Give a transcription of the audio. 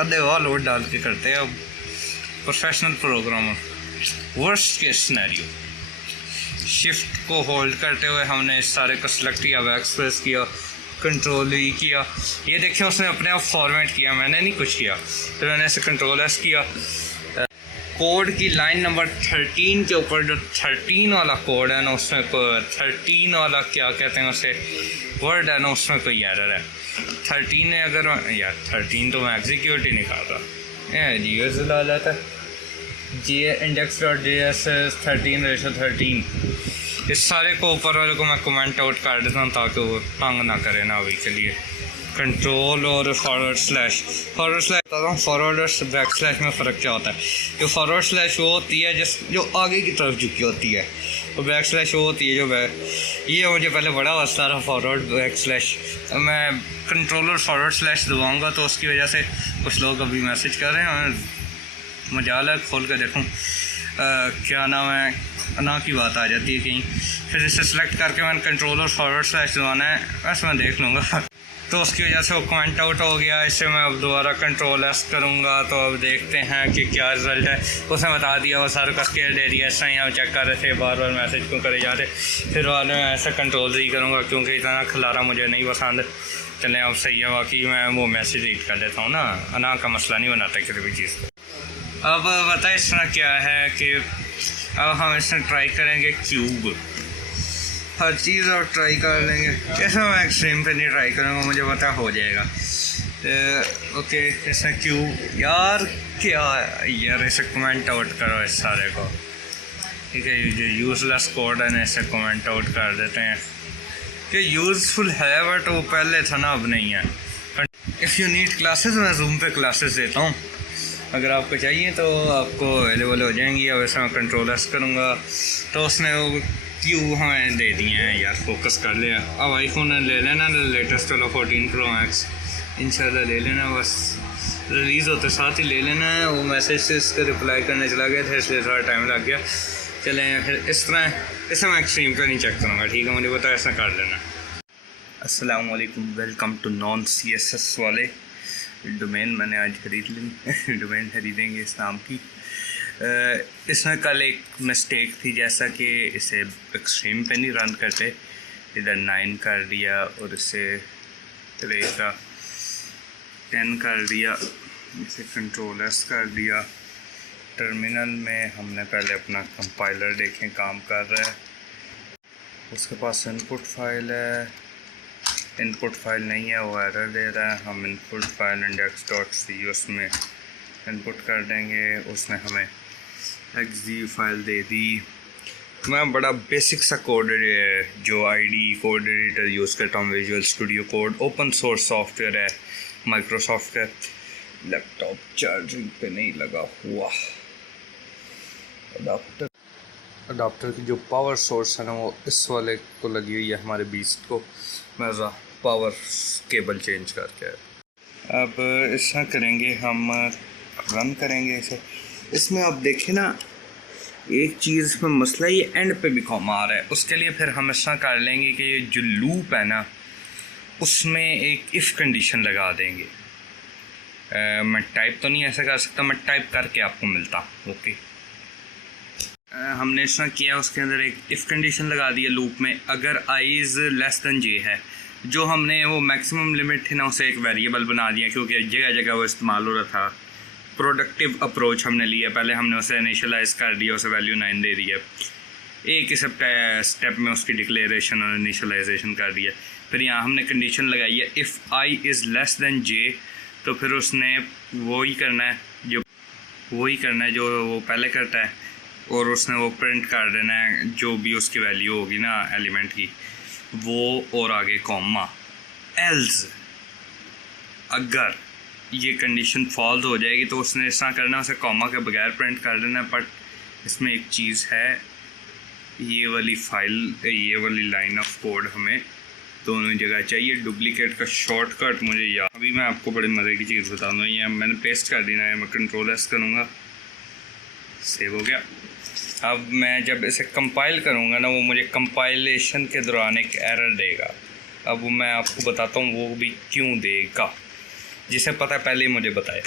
अदे वाह लोड डाल के करते हैं अब professional programmer. Worst case scenario, shift को होल्ड करते हुए हमने इस सारे को सिलेक्ट किया, बैकस्पेस किया, कंट्रोल ई किया, ये देखिए उसने अपने आप फॉर्मेट किया, मैंने नहीं कुछ किया। तो मैंने इसे कंट्रोल एस किया, कोड की लाइन नंबर 13 के ऊपर जो 13 वाला कोड है ना, उसमें 13 वाला क्या कहते हैं उसे, वर्ड है ना, उसमें कोई एरर है। 13 है, अगर यार 13 तो मैं एग्जीक्यूट ही नहीं कर रहा, जीएस डाल जाता है, जी index.js 13:13। इस सारे को ऊपर वाले को मैं कमेंट आउट कर देता हूँ ताकि वो तंग ना करे ना अभी के लिए। कंट्रोल और फॉरवर्ड स्लैश बताता हूँ, फॉरवर्ड और बैक स्लैश में फ़र्क क्या होता है। जो फॉरवर्ड स्लैश वो होती है जो आगे की तरफ झुकी होती है, और बैक स्लैश वो होती है जो बैक। ये मुझे पहले बड़ा मसला रहा फॉरवर्ड बैक स्लैश। मैं कंट्रोल और फॉरवर्ड स्लैश दबाऊँगा तो उसकी वजह से कुछ लोग अभी मैसेज कर रहे हैं, मजाल है खोल कर देखूँ क्या नाम है, ना की बात आ जाती है कहीं। फिर इसे सेलेक्ट करके मैंने कंट्रोल और फॉरवर्ड स्लैश दबाना है, वैसे मैं देख लूँगा। तो उसकी वजह से वो कमेंट आउट हो गया। इससे मैं अब दोबारा कंट्रोल एस करूँगा तो अब देखते हैं कि क्या रिज़ल्ट है। उसने बता दिया, वो सारे का स्केल दे दिया। इस तरह यहाँ चेक कर रहे थे, बार बार मैसेज क्यों करे जा रहे। फिर बाद में ऐसा कंट्रोल ही करूँगा क्योंकि इतना खिलारा मुझे नहीं पसंद। चलें अब सही है, बाकी मैं वो मैसेज रीड कर देता हूँ ना का मसला नहीं बनाता किसी भी चीज़ को। अब बताए इस तरह क्या है कि अब हम इसमें ट्राई करेंगे क्यूब, हर चीज़ और ट्राई कर लेंगे। ऐसा मैं एक्सट्रीम पे नहीं ट्राई करूँगा, मुझे पता हो जाएगा। ओके, इसमें क्यूब यार क्या यार, इसे कमेंट आउट करो इस सारे को, ठीक है। ये जो यूज़लेस कोड है ना, इसे कमेंट आउट कर देते हैं कि यूज़फुल है बट वो पहले था ना, अब नहीं है। इफ़ यू नीड क्लासेस, मैं जूम पे क्लासेस देता हूँ, अगर आपको चाहिए तो आपको अवेलेबल हो जाएंगी। अब वैसे मैं कंट्रोल एस करूँगा तो उसने वो क्यू हमें दे दिए हैं यार, फोकस कर लिया। अब आईफोन ले लेना लेटेस्ट वाला 14 Pro Max इंशाल्लाह ले लेना, बस रिलीज़ होते साथ ही ले लेना है। वो मैसेज से इसका रिप्लाई करने चला गया था इसलिए थोड़ा टाइम लग गया। चलें फिर इस तरह इसे मैं एक्सट्रीम पर नहीं चेक करूँगा, ठीक है, मुझे पता है ऐसा कर लेना। अस्सलाम वालेकुम, वेलकम टू नॉन CSS वाले डोमेन। मैंने आज खरीद ली डोमेन खरीदेंगे इस नाम की। इसमें कल एक मिस्टेक थी, जैसा कि इसे एक्सट्रीम पे नहीं रन करते, इधर 9 कर दिया और इसे 3 का 10 कर दिया, इसे कंट्रोल एस कर दिया। टर्मिनल में हमने पहले अपना कंपाइलर देखें काम कर रहा है, उसके पास इनपुट फाइल है, इनपुट फाइल नहीं है, वो एरर दे रहा है। हम इनपुट फाइल index.c उसमें इनपुट कर देंगे, उसने हमें exe फाइल दे दी। मैं बड़ा बेसिक सा कोड जो IDE कोड एडिटर यूज़ करता हूँ, visual studio code, open source software है माइक्रोसॉफ्ट का। लैपटॉप चार्जिंग पे नहीं लगा हुआ, अडाप्टर की जो पावर सोर्स है ना वो इस वाले को लगी हुई है, हमारे बीस्ट को। मैं पावर केबल चेंज करके अब इसमें करेंगे, हम रन करेंगे इसे। इसमें आप देखें ना, एक चीज़ में मसला ये एंड पे भी कॉमा आ रहा है। उसके लिए फिर हम ऐसा कर लेंगे कि ये जो लूप है ना, उसमें एक इफ़ कंडीशन लगा देंगे। मैं टाइप तो नहीं ऐसा कर सकता, मैं टाइप करके आपको मिलता। ओके, हमने इसमें किया, उसके अंदर एक इफ़ कंडीशन लगा दी है लूप में। अगर i is less than j है, जो हमने वो मैक्सिमम लिमिट थी ना, उसे एक वेरिएबल बना दिया क्योंकि जगह जगह वो इस्तेमाल हो रहा था। प्रोडक्टिव अप्रोच हमने लिया, पहले हमने उसे इनिशियलाइज़ कर दिया, उसे वैल्यू 9 दे दिया, एक ही स्टेप में उसकी डिक्लेरेशन और इनिशियलाइजेशन कर दिया। फिर यहाँ हमने कंडीशन लगाई है if i is less than j, तो फिर उसने वही करना है जो वो पहले करता है, और उसने वो प्रिंट कर देना है जो भी उसकी वैल्यू होगी ना एलिमेंट की, वो, और आगे कॉमा। एल्स अगर ये कंडीशन फॉल्स हो जाएगी तो उसने इस तरह करना है, उसे कॉमा के बगैर प्रिंट कर देना है। बट इसमें एक चीज़ है, ये वाली लाइन ऑफ कोड हमें दोनों जगह चाहिए। डुप्लीकेट का शॉर्टकट मुझे याद, अभी मैं आपको बड़ी मज़े की चीज़ बता दूँ। ये मैंने पेस्ट कर देना है, मैं कंट्रोल एस करूँगा, सेव हो गया। अब मैं जब इसे कंपाइल करूँगा ना, वो मुझे कंपाइलेशन के दौरान एक एरर देगा। अब मैं आपको बताता हूँ वो भी क्यों देगा। जिसे पता है पहले ही मुझे बताए।